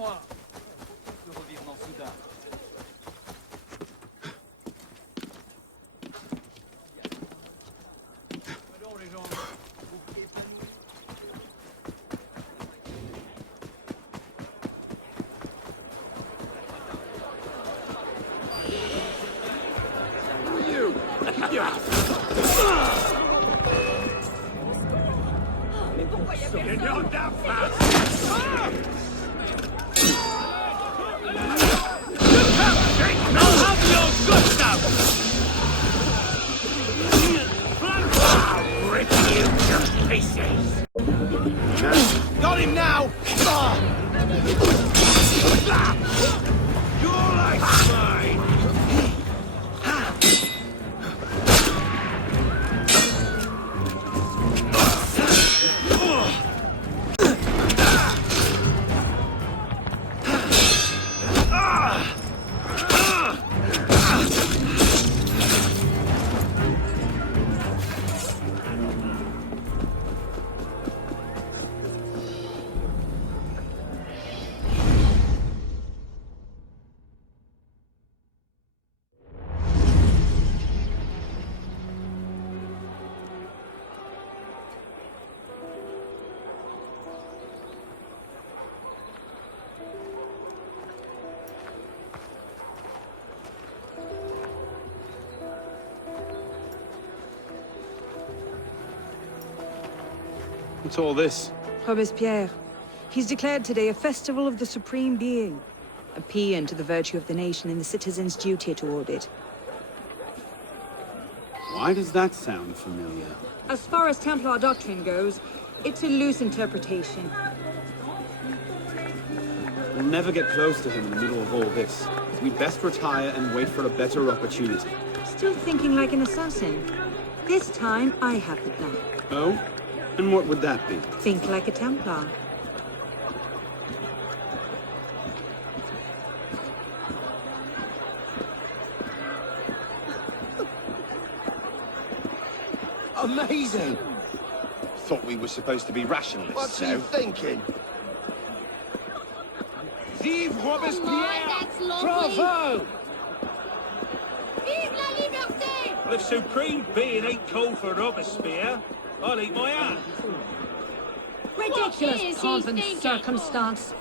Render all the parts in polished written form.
moi. Je peux revenir dans Soudain. Alors les gens, vous pouvez pas nous... You're not that fast! I'll have your guts out! I'll rip you to pieces! Got him now! You're like mine! What's all this? Robespierre. He's declared today a festival of the Supreme Being. A paean to the virtue of the nation and the citizen's duty toward it. Why does that sound familiar? As far as Templar doctrine goes, it's a loose interpretation. We'll never get close to him in the middle of all this. We'd best retire and wait for a better opportunity. Still thinking like an assassin. This time, I have the plan. Oh? And what would that be? Think like a Templar. Amazing! Thought we were supposed to be rationalists, What are you thinking? Vive Robespierre! That's lovely. Bravo! Vive la liberté! Well, if Supreme Being ain't called for Robespierre, I'll eat my hand. What is he pomp and thinking? circumstance.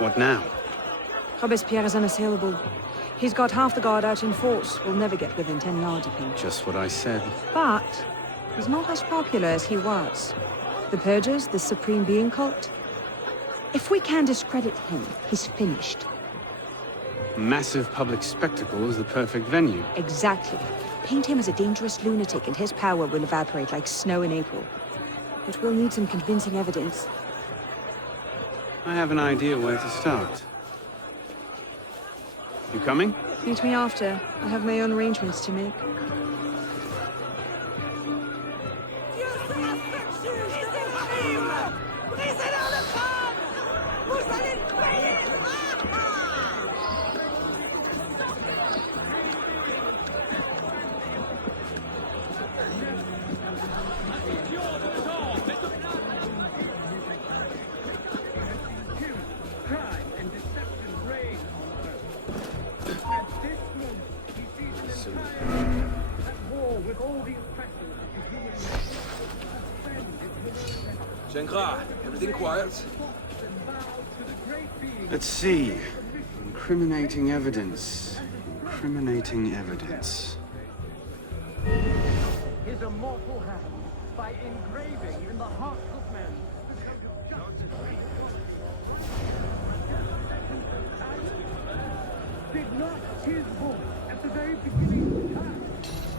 What now? Robespierre is unassailable. He's got half the guard out in force. We'll never get within 10 yards of him. Just what I said. But he's not as popular as he was. The Purgers, the Supreme Being cult. If we can discredit him, he's finished. Massive public spectacle is the perfect venue. Exactly. Paint him as a dangerous lunatic and his power will evaporate like snow in April. But we'll need some convincing evidence. I have an idea where to start. You coming? Meet me after. I have my own arrangements to make. Gengras, everything quiet? Let's see. Incriminating evidence. Incriminating evidence. His immortal hand, by engraving in the hearts of men, did not his voice at the very beginning of time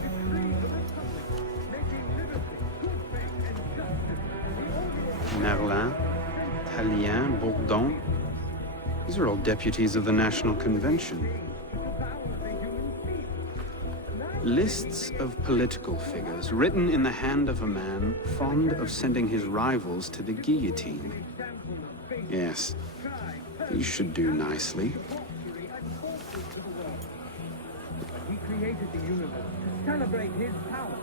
decree the Republic, making liberty, good Tallien, Bourdon. These are all deputies of the National Convention. Lists of political figures written in the hand of a man fond of sending his rivals to the guillotine. Yes, these should do nicely. He created the universe to celebrate his power.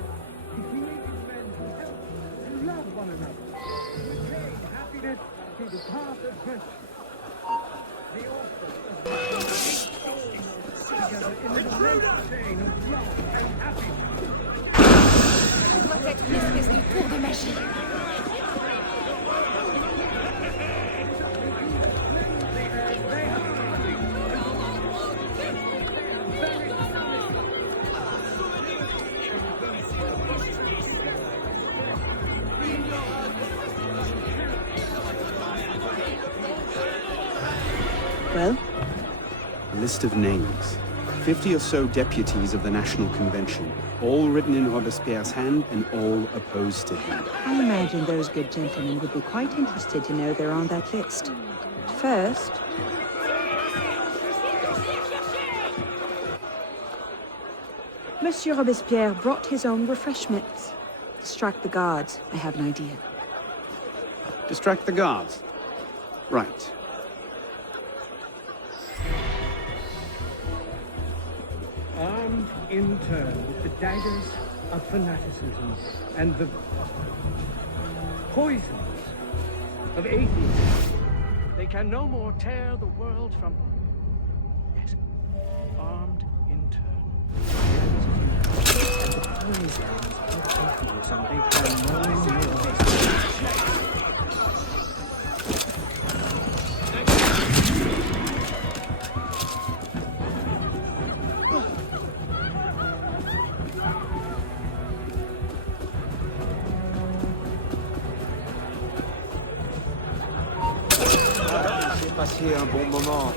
He created men to help, to love one another, to attain happiness through the path of virtue. The author of together in the great chain of love and happiness. Doit être une espèce de tour de magie. Well? A list of names. 50 or so deputies of the National Convention, all written in Robespierre's hand and all opposed to him. I imagine those good gentlemen would be quite interested to know they're on that list. First... Monsieur Robespierre brought his own refreshments. Distract the guards. I have an idea. Distract the guards. Right. Armed in turn with the daggers of fanaticism and the poisons of atheism, they can no more tear the world from... Yes, armed in turn. And the poisons of atheism, they can no more... Passé un bon moment.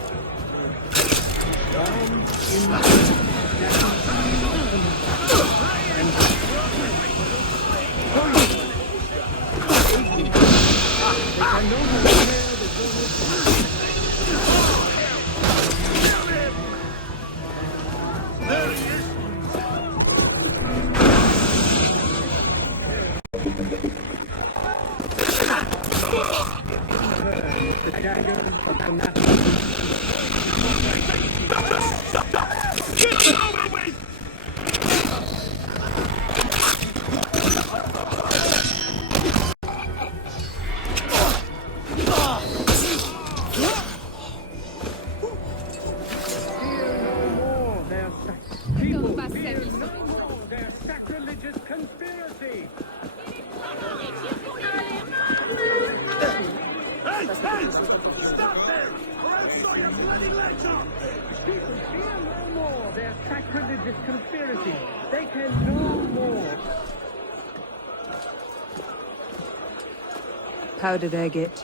How did I get?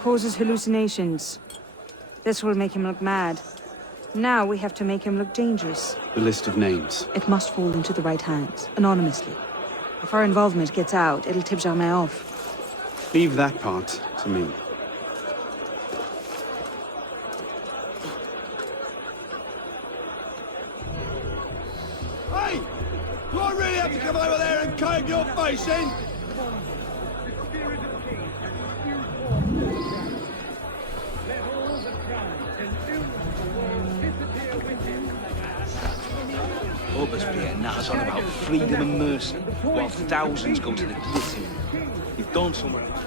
Causes hallucinations. This will make him look mad. Now we have to make him look dangerous. The list of names. It must fall into the right hands, anonymously. If our involvement gets out, it'll tip Germain off. Leave that part to me. Hey! Do I really have to come over there and cave your face in? Robespierre natters on about freedom and mercy, while thousands go to the guillotine. You've done somewhere else.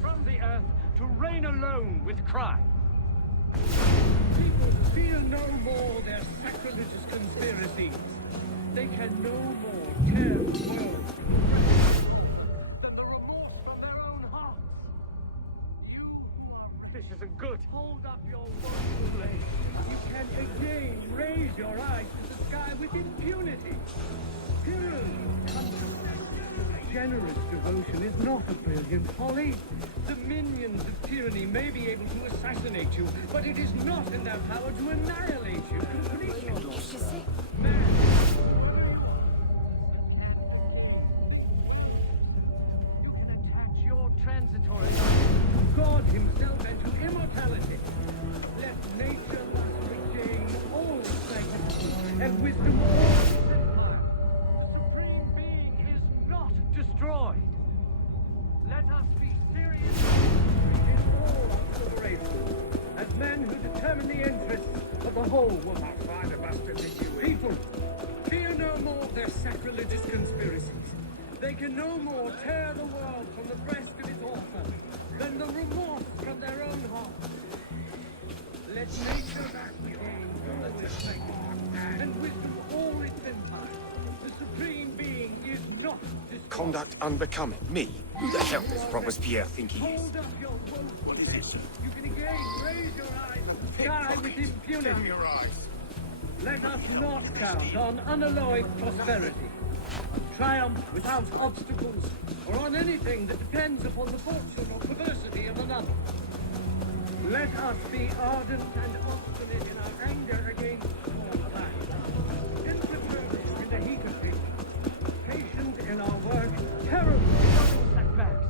From the earth to reign alone with crime. People feel no more their sacrilegious conspiracies. They can no more tear the world than the remorse from their own hearts. You are vicious and good. Hold up your woeful blade. You can again raise your eyes to the sky with impunity. Tyranny comes to generous devotion is not a brilliant folly. The minions of tyranny may be able to assassinate you, but it is not in their power to annihilate you completely. Je sais. You can attach your transitory life to God himself and to immortality. Let nature thus regain all sanctity and wisdom all its empire. The Supreme Being is not destroyed. Let us be serious in all our deliberations, as men who determine the interests of the whole will not find of us to think you people. Fear no more their sacrilegious conspiracies. They can no more tear the world from the breast of its author than the remorse from their own heart. Let nature back regain all its sanctity and wisdom all its empire. The Supreme Being is not destroyed. Conduct unbecoming. Me? Who the hell does Robespierre think he is? Hold up your woeful head. You can again raise your eyes and sky with impunity. Your eyes. Let us not count on unalloyed prosperity, triumph without obstacles, or on anything that depends upon the fortune or perversity of another. Let us be ardent and obstinate in our anger against all imperturbable in the heat of victory, patient in our work, terrible in setbacks,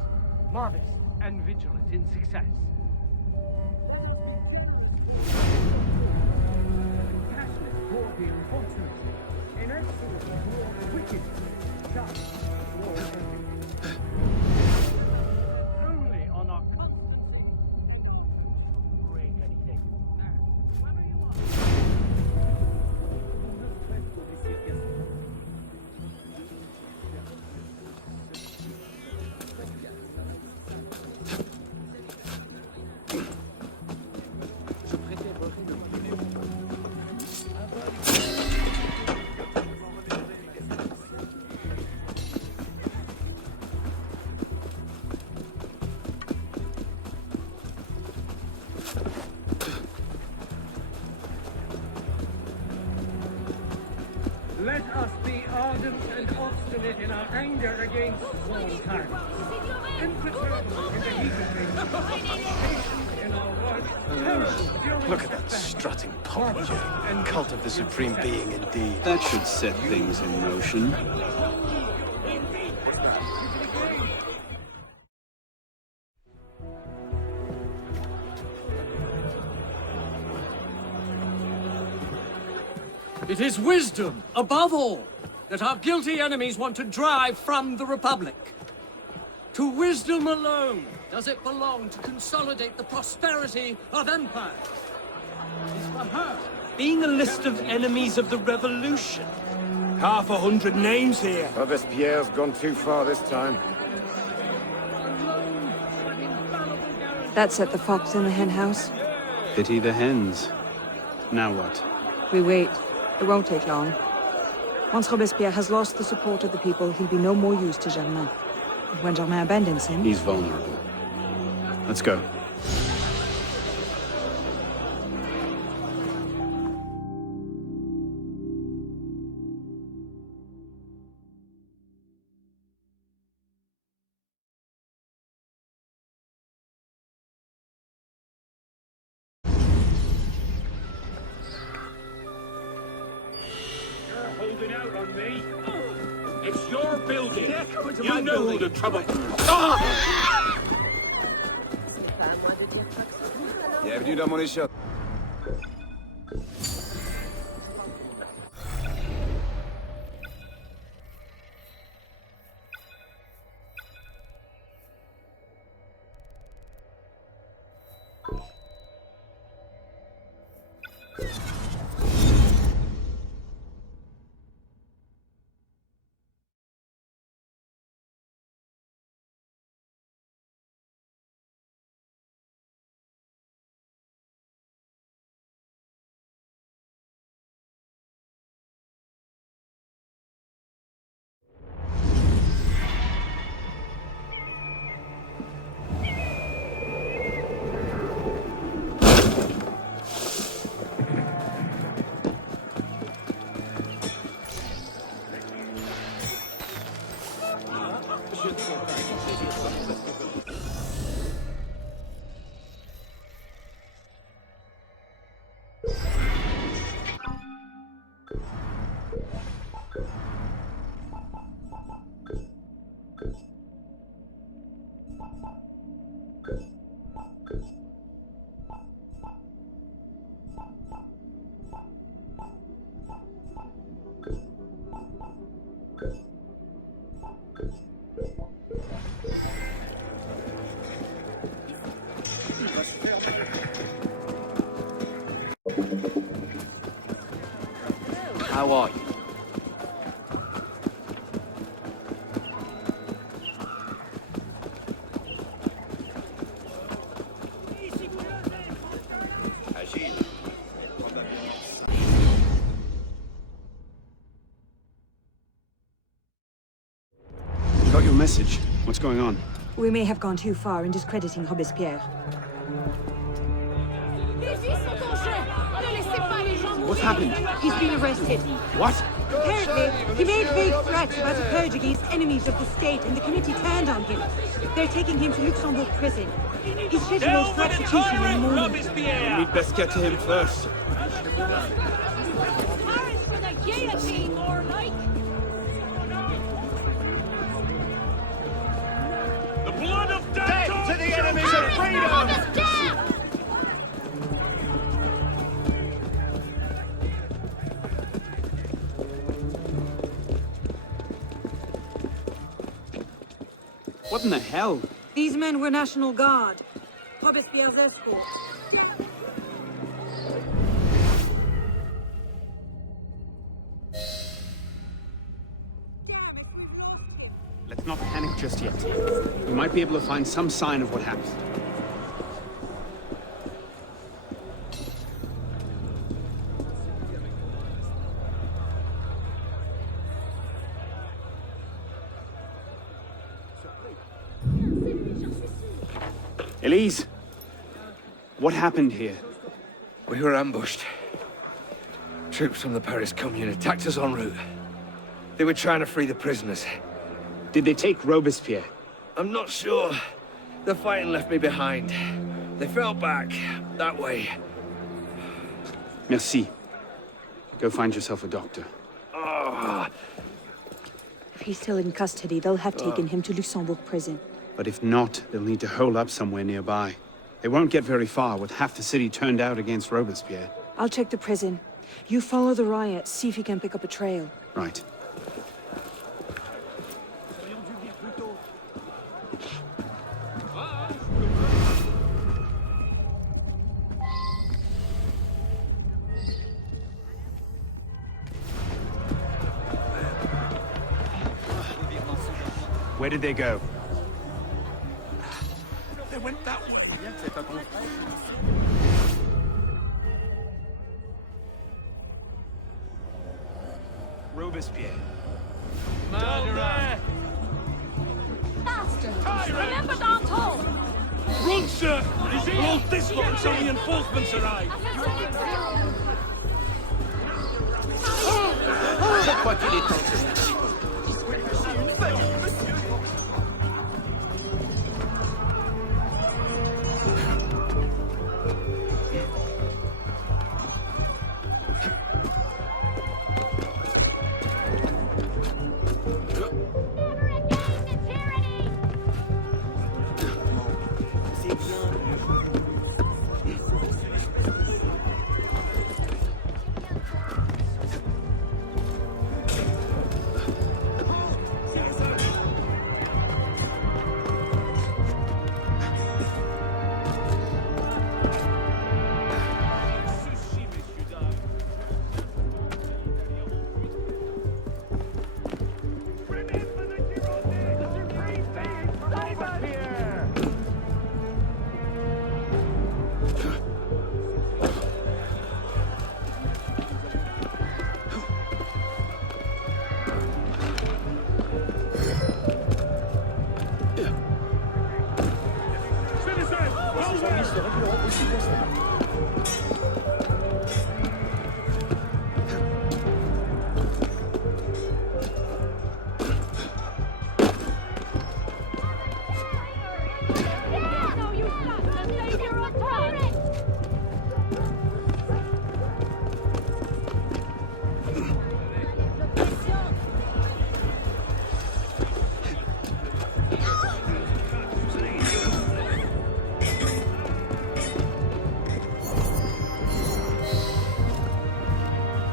modest and vigilant in success. Compassionate toward the unfortunate, inexorable toward the wicked, just toward the perfect. Only on our constancy. Break anything. There, whoever you are. Let us be ardent and obstinate in our anger against all time. Imperturbable in the heat of things. Patient in our work. Terrible during Look at that setbacks. strutting Modest poplar. and Cult of the vigilant in Supreme success. Being, indeed. That should set things in motion. It is wisdom, above all, that our guilty enemies want to drive from the Republic. To wisdom alone does it belong to consolidate the prosperity of empire. It is for her, being a list of enemies of the revolution. 100 names here. Robespierre's gone too far this time. Alone, but infallible guarantee. That set the fox in the hen house. Pity the hens. Now what? We wait. It won't take long. Once Robespierre has lost the support of the people, he'll be no more use to Germain. And when Germain abandons him... He's vulnerable. Let's go. You're holding out on me. It's your building. You know who the trouble. Bienvenue dans mon échoppe. How are you? Got your message. What's going on? We may have gone too far in discrediting Robespierre. What's happened? He's been arrested. What? Apparently, he made vague threats about a purge against enemies of the state, and the committee turned on him. They're taking him to Luxembourg prison. He's scheduled for execution in the morning. We'd best get to him first. Paris for the guillotine, more like. The blood of Death to the enemies of Paris for freedom! Robespierre! What in the hell? These men were National Guard. Robespierre's escort. Let's not panic just yet. We might be able to find some sign of what happened. Elise, what happened here? We were ambushed. Troops from the Paris Commune attacked us en route. They were trying to free the prisoners. Did they take Robespierre? I'm not sure. The fighting left me behind. They fell back, that way. Merci. Go find yourself a doctor. If he's still in custody, they'll have taken him to Luxembourg prison. But if not, they'll need to hole up somewhere nearby. They won't get very far with half the city turned out against Robespierre. I'll check the prison. You follow the riot, see if you can pick up a trail. Right. Where did they go? They went that way. Robespierre. murderer! Bastards! Remember Danton! Run, sir! Hold this lot until reinforcements arrive! Je crois qu'il est temps.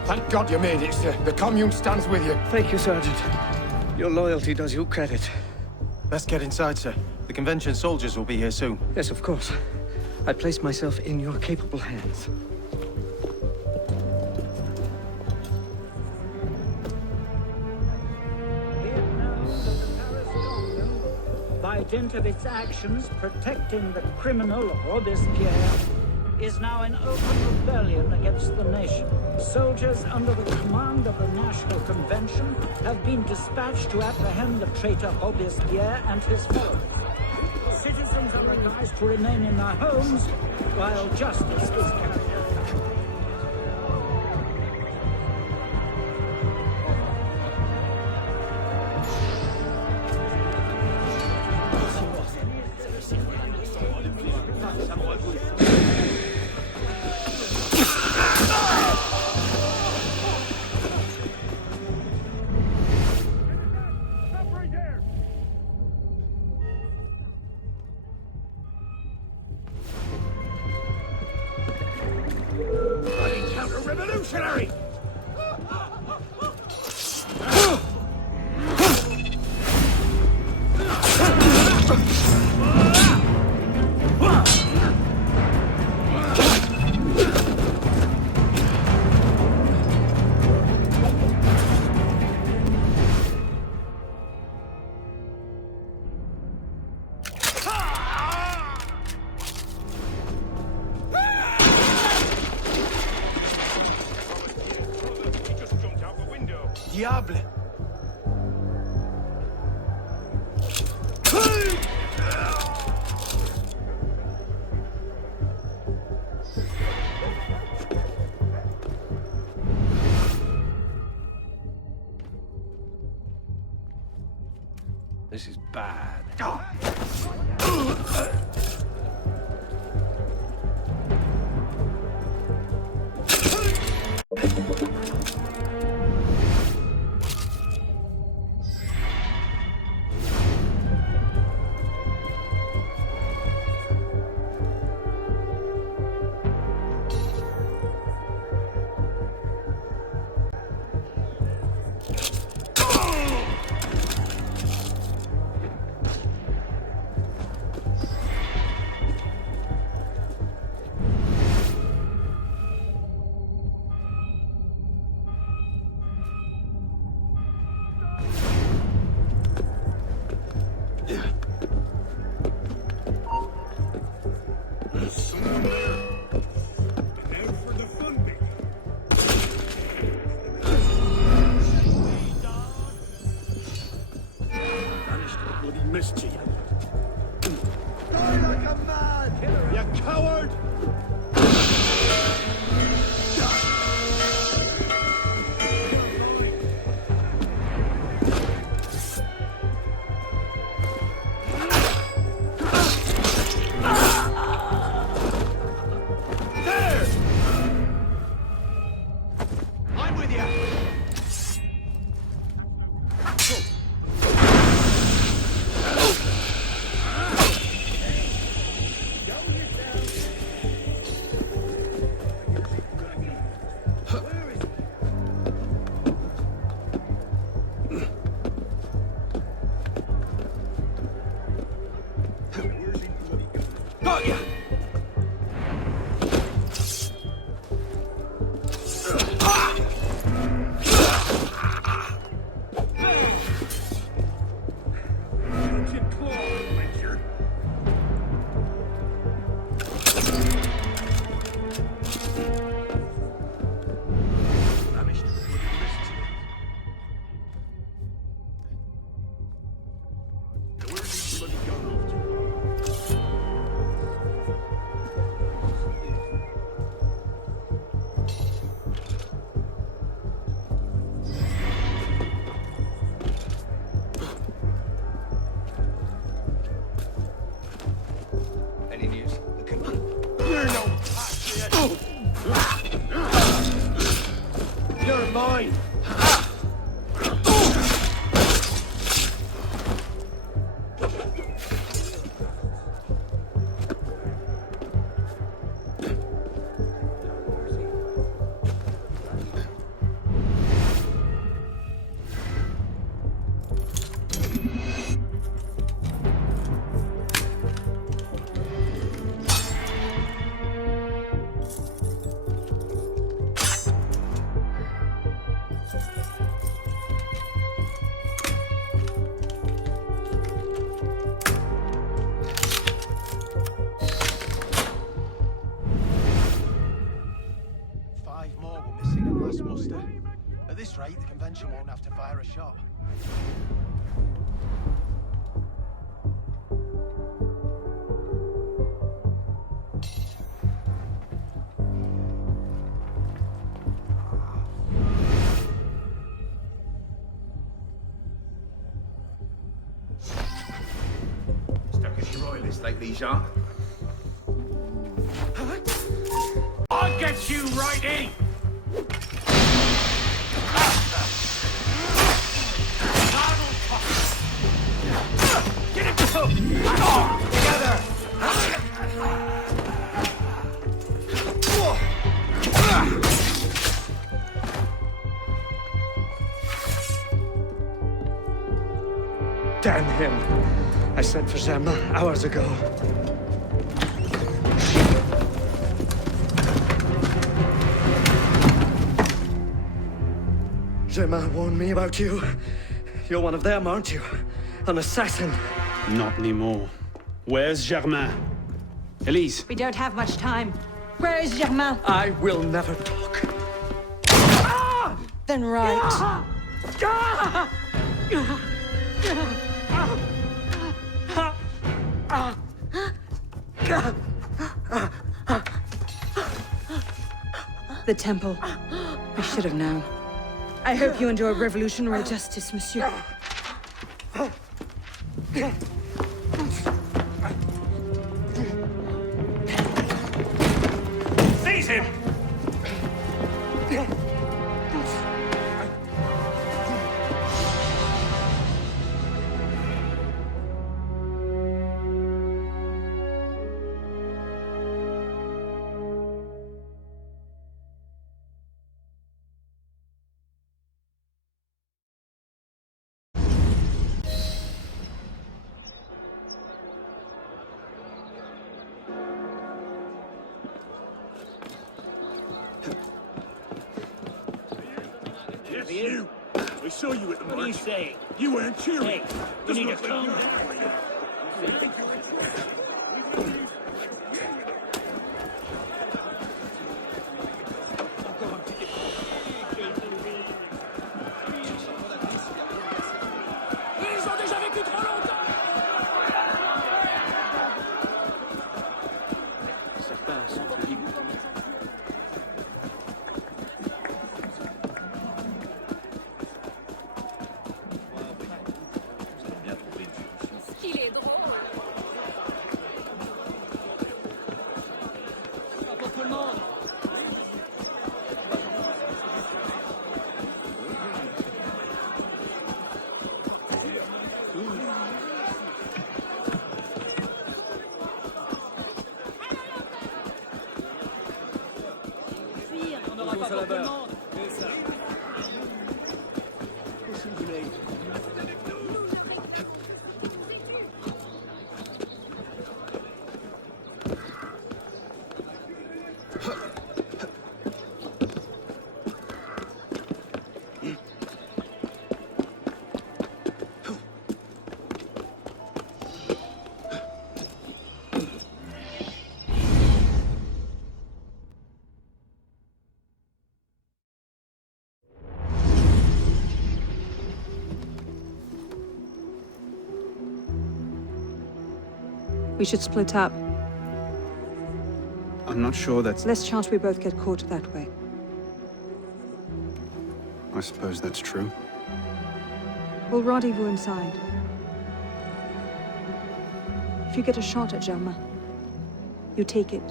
Thank God you made it, sir. The commune stands with you. Thank you, Sergeant. Your loyalty does you credit. Let's get inside, sir. The convention soldiers will be here soon. Yes, of course. I place myself in your capable hands. By dint of its actions protecting the criminal Robespierre, is now in open rebellion against the nation. Soldiers under the command of the National Convention have been dispatched to apprehend the traitor Robespierre and his followers. Citizens are advised to remain in their homes while justice is carried out. Counter-revolutionary! Diable! This is bad. Mischief. Die like a man! You coward! There! I'm with you! Got ya! Any news? You're no patriot! You're mine! last muster. At this rate, the convention won't have to fire a shot. Stuck any royalists lately, Jean? I'll get you right in! Get him! Together! Damn him. I sent for Germain hours ago. Germain warned me about you. You're one of them, aren't you? An assassin. Not anymore. Where's Germain? Elise. We don't have much time. Where is Germain? I will never talk. Then right. The temple. I should have known. I hope you enjoy revolutionary justice, monsieur. Seize him! Yes, you! I saw you at the march. What do you say? You weren't cheering. Hey, we Doesn't need look to like calm you. down. Ils ont déjà vécu trop longtemps! Certains sont libres. Qu'il est drôle. Pour tout le monde! On n'aura pas pour tout le monde! C'est ça. We should split up. I'm not sure that's... Less chance we both get caught that way. I suppose that's true. We'll rendezvous inside. If you get a shot at Germain, you take it.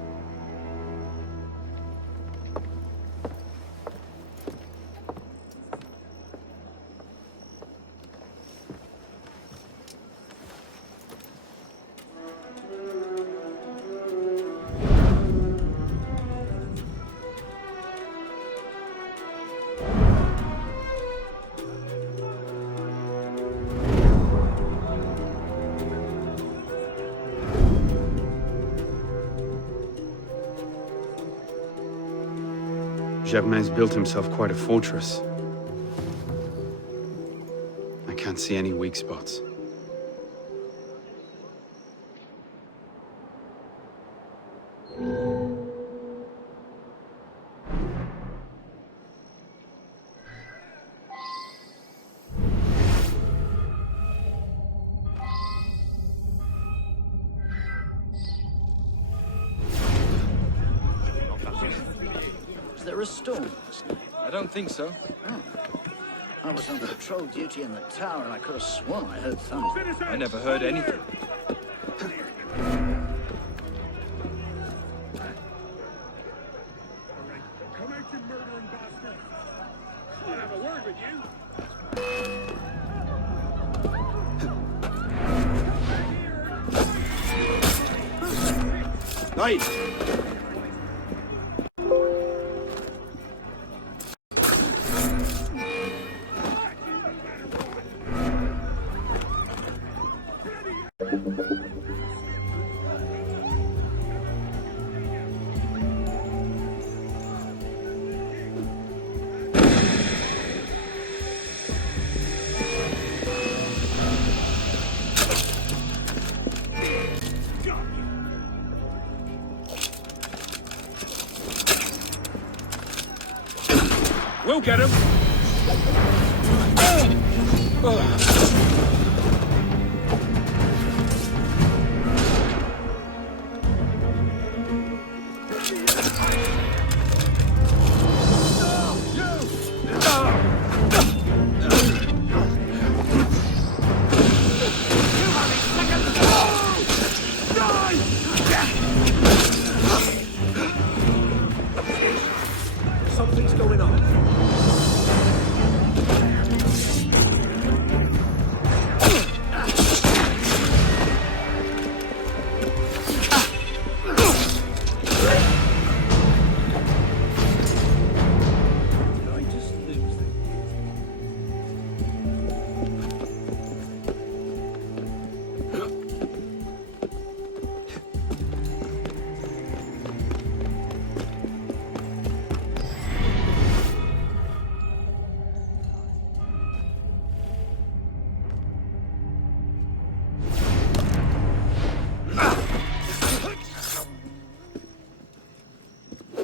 Germain's built himself quite a fortress. I can't see any weak spots. there a storm last night? I don't think so. Oh. I was on patrol duty in the tower and I could have sworn I heard thunder. I never heard anything. Come out, you murdering bastard! I'll have a word with you. Right. We'll get him. Something's going on.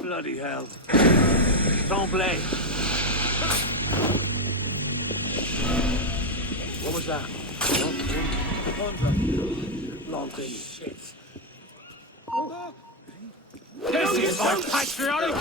Bloody hell. Tremblay. What was that? Logging shit. This is my patriotic...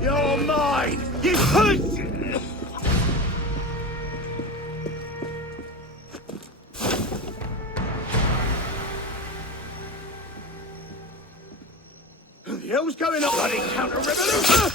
You're mine! You hurt! The hell's going on? Bloody counter-revolution!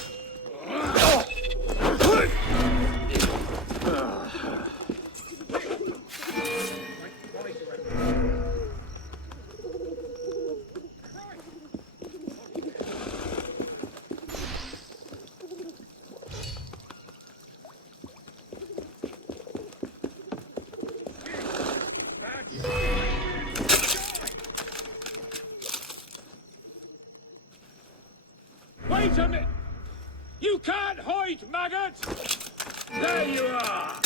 Wait a minute! You can't hide, maggot! There you are!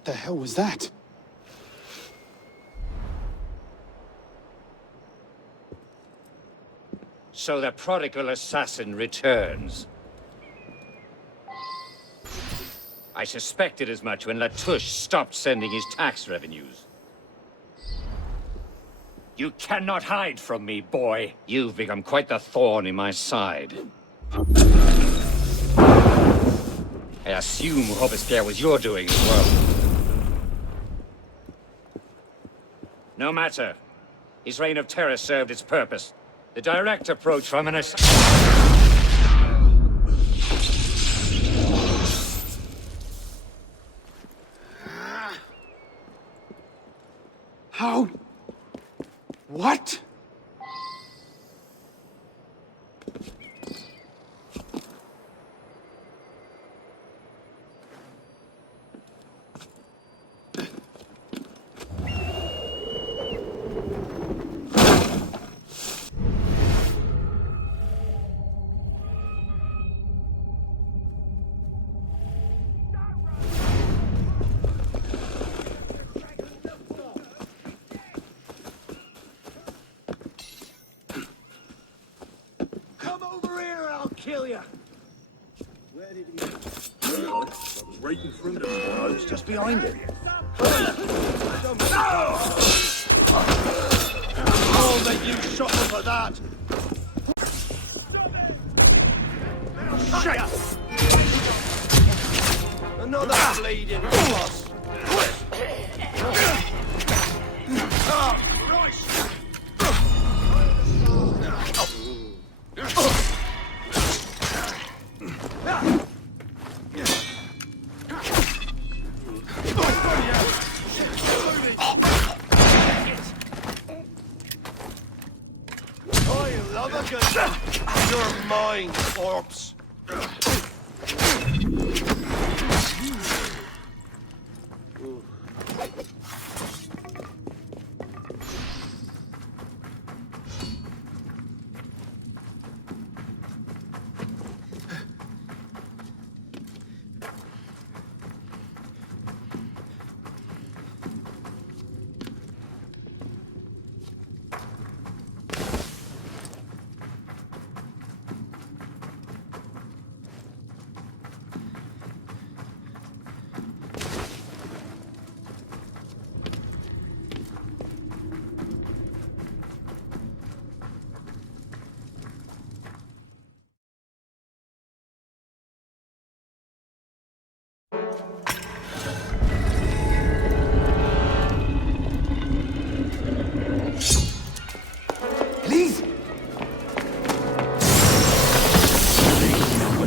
What the hell was that? So the prodigal assassin returns. I suspected as much when Latouche stopped sending his tax revenues. You cannot hide from me, boy. You've become quite the thorn in my side. I assume Robespierre was your doing as well. No matter. His reign of terror served its purpose. The direct approach from an How? What? Come over here, I'll kill you. Where did he? I was right in front of him. I was just behind him. I'll make you suffer for that. Shit! Another bleeding boss. I love a good. You're mine, corpse.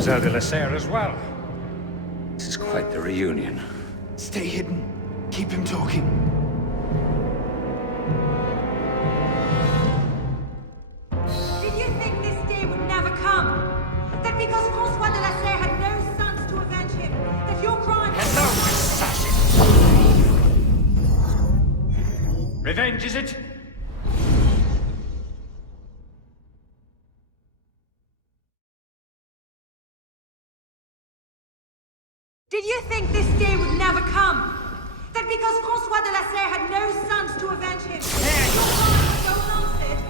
Mademoiselle de la Serre as well. This is quite the reunion. Stay hidden. Keep him talking. Did you think this day would never come? That because Francois de la Serre had no sons to avenge him, that your crime... Hello, assassin! Revenge, is it? Did you think this day would never come? That because Francois de la Serre had no sons to avenge him, your crime was so unanswered?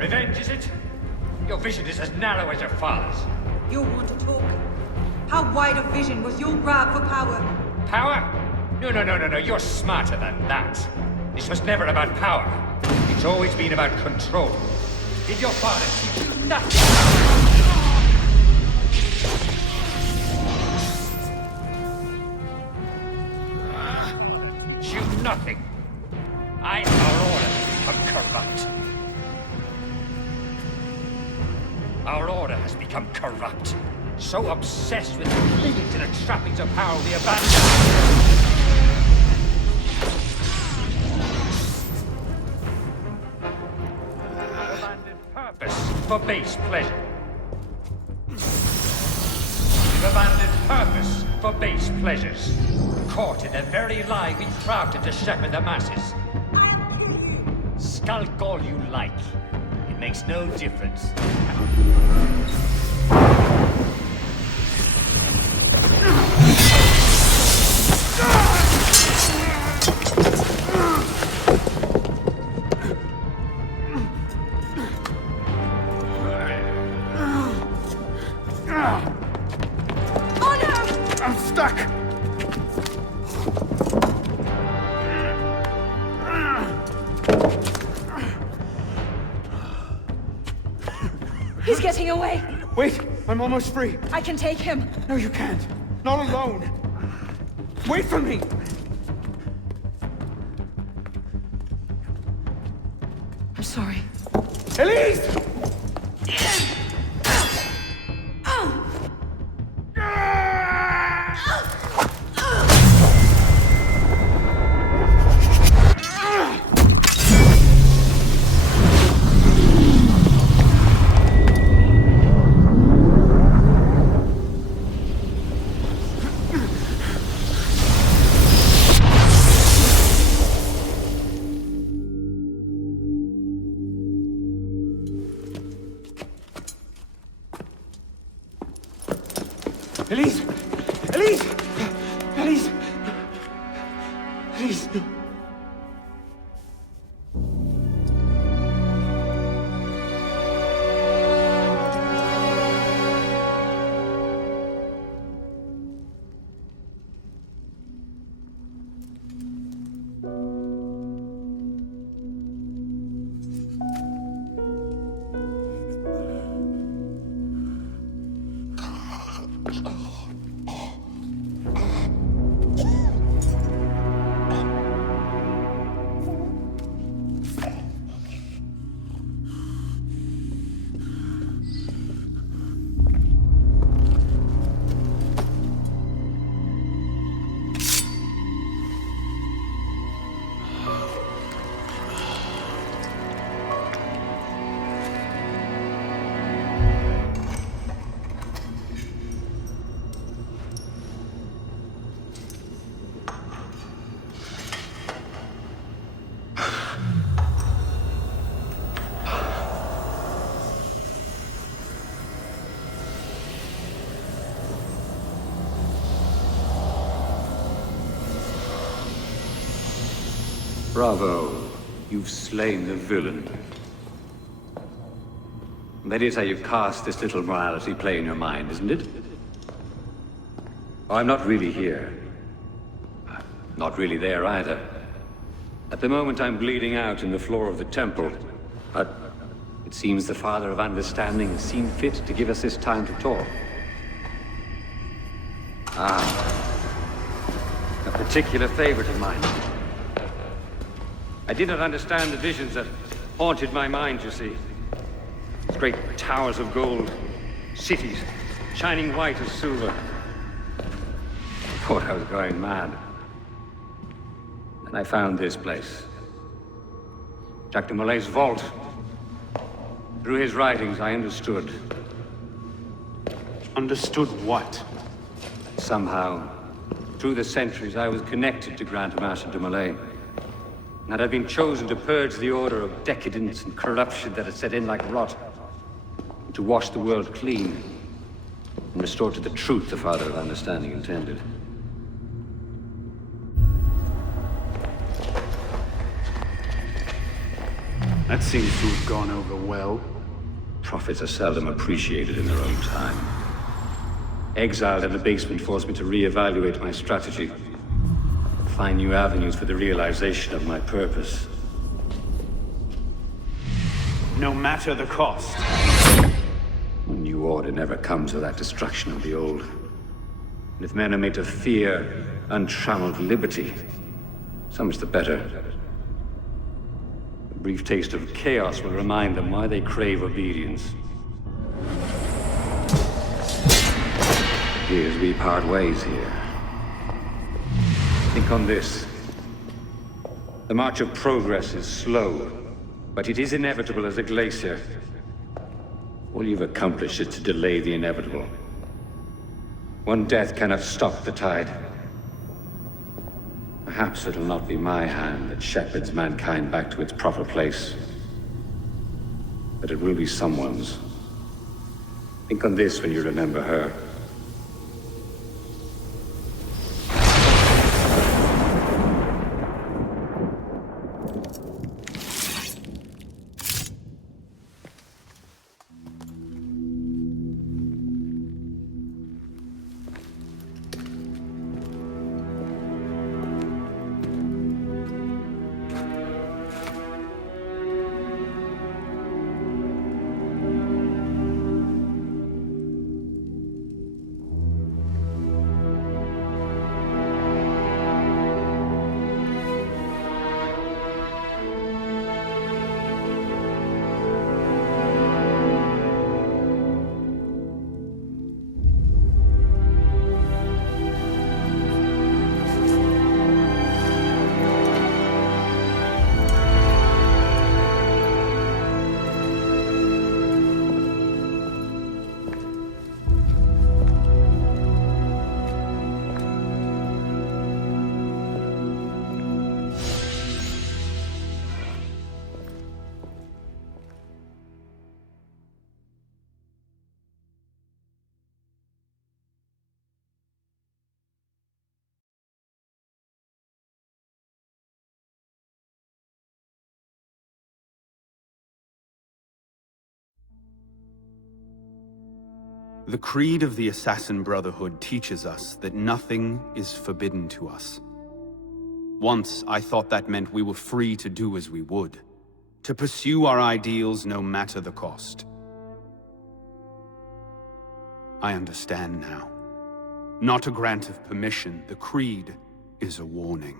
Revenge, is it? Your vision is as narrow as your father's. You want to talk? How wide of vision was your grab for power? Power? No. You're smarter than that. This was never about power. It's always been about control. Did your father teach you nothing? Nothing. Our order has become corrupt. Our order has become corrupt. So obsessed with clinging to the trappings of power we abandoned purpose for base pleasure. We've abandoned purpose for base pleasures. Caught in the very lie we crafted to shepherd the masses. Skulk all you like. It makes no difference. way! Wait, I'm almost free. I can take him. No, you can't. Not alone. Wait for me. I'm sorry. Elise! Elise! Elise! Elise! Elise! Bravo. You've slain the villain. That is how you cast this little morality play in your mind, isn't it? Oh, I'm not really here. Not really there either. At the moment I'm bleeding out in the floor of the temple. But it seems the Father of Understanding has seen fit to give us this time to talk. A particular favorite of mine. I did not understand the visions that haunted my mind, you see. Great towers of gold, cities shining white as silver. I thought I was going mad. And I found this place. Jacques de Molay's vault. Through his writings, I understood. Understood what? Somehow, through the centuries, I was connected to Grand Master de Molay. And I'd been chosen to purge the order of decadence and corruption that had set in like rot. To wash the world clean and restore to the truth the Father of Understanding intended. That seems to have gone over well. Prophets are seldom appreciated in their own time. Exiled in the basement forced me to reevaluate my strategy. Find new avenues for the realization of my purpose. No matter the cost. A new order never comes without destruction of the old. And if men are made to fear untrammeled liberty, so much the better. A brief taste of chaos will remind them why they crave obedience. Here's we part ways here. Think on this. The march of progress is slow, but it is inevitable as a glacier. All you've accomplished is to delay the inevitable. One death cannot stop the tide. Perhaps it'll not be my hand that shepherds mankind back to its proper place. But it will be someone's. Think on this when you remember her. The creed of the Assassin Brotherhood teaches us that nothing is forbidden to us. Once, I thought that meant we were free to do as we would, to pursue our ideals no matter the cost. I understand now. Not a grant of permission, the creed is a warning.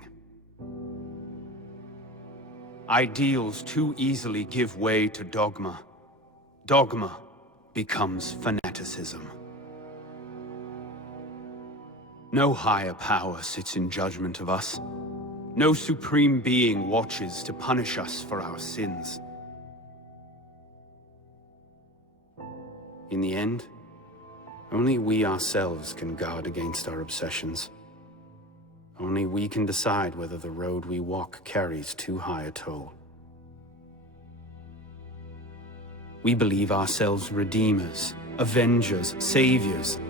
Ideals too easily give way to dogma. Dogma becomes fanaticism. No higher power sits in judgment of us. No supreme being watches to punish us for our sins. In the end, only we ourselves can guard against our obsessions. Only we can decide whether the road we walk carries too high a toll. We believe ourselves redeemers, avengers, saviors.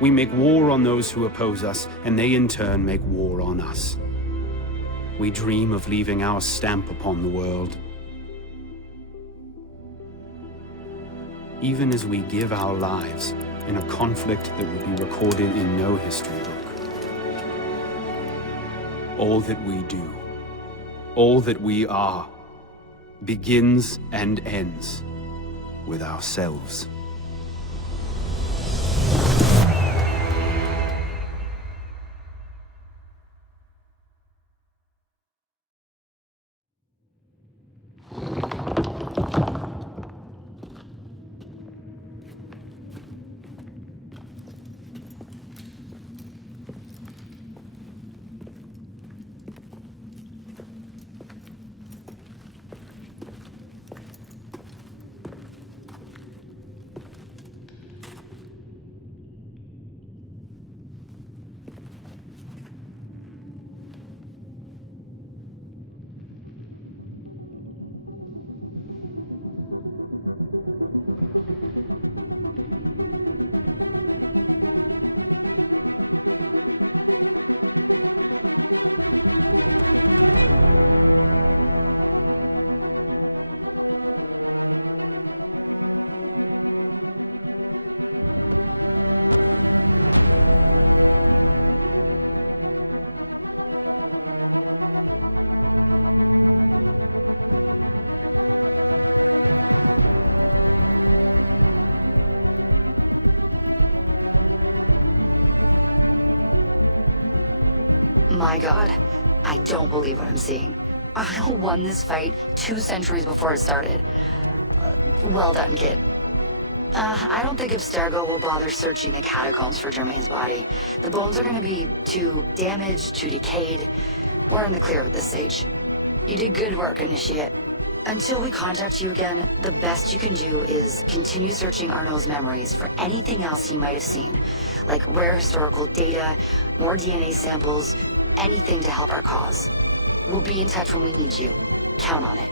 We make war on those who oppose us, and they in turn make war on us. We dream of leaving our stamp upon the world. Even as we give our lives in a conflict that will be recorded in no history book. All that we do, all that we are, begins and ends with ourselves. My god, I don't believe what I'm seeing. Arno won this fight 2 centuries before it started. Well done, kid. I don't think Abstergo will bother searching the catacombs for Germain's body. The bones are gonna be too damaged, too decayed. We're in the clear at this stage. You did good work, Initiate. Until we contact you again, the best you can do is continue searching Arno's memories for anything else he might have seen, like rare historical data, more DNA samples, anything to help our cause. We'll be in touch when we need you. Count on it.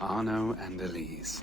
Arno and Elise.